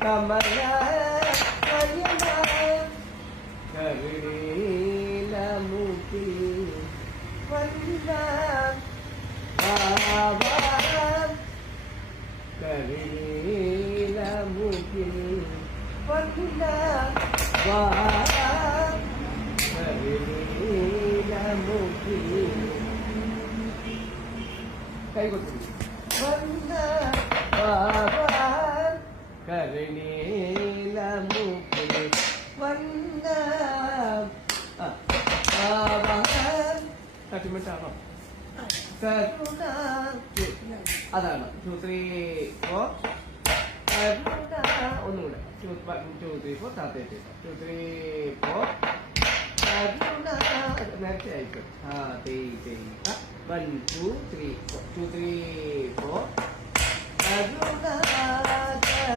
കമല കരുണീലമുഖി വന്ന കരുണീലമുഖി വന്ന കരുണീലമുഖി കൈകൊട്ടി വന്ന കരുണീലമുഖി വന്ന തട്ടിമിട്ടാണോ കരുണ അതാണ് 2 3 4 കരുണ ഒന്നുകൂടെ 2 3 4 താത്തേറ്റ് 2 3 4 കരുണ നേരത്തെ ആയിക്കോ തേ 1 2 3 4 2 3 4 കരുണ